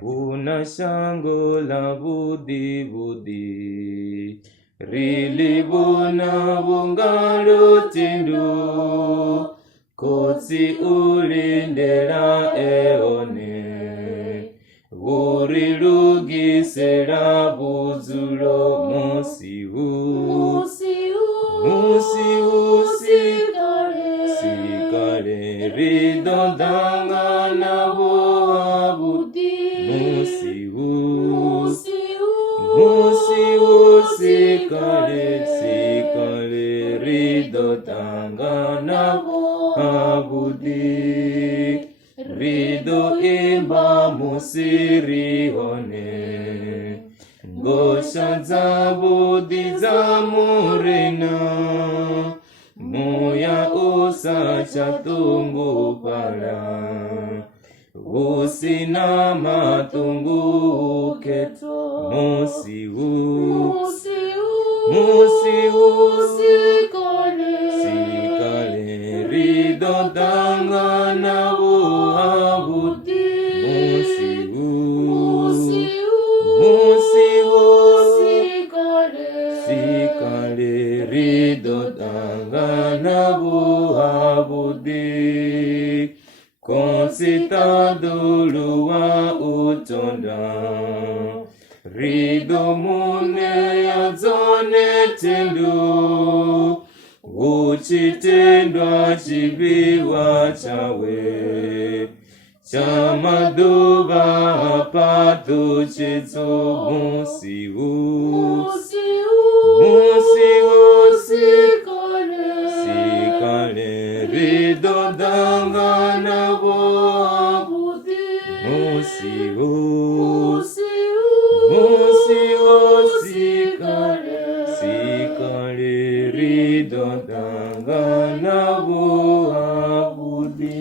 una shango la budi budi, rilibuna bungaro tindu, kotsi ulindela eone, urilugisela buzulo musiu, sikale ridondanga na boabudi, musiu, sikale ridondanga na boabudi, rido imba musirione, ngosha za budi za murena, moya usa chatungu pala, usina matungu keto, musiu, sikale ridondanga na boabudi, sikale ridondanga na boabudi, konsitadulu wa utonda, ridomune ya zone tendu, uchitendwa chibiwa chawe, chamaduba patu chitso musiu, sikale ridondanga na boabudi, musiu, sikale ridondanga na boabudi.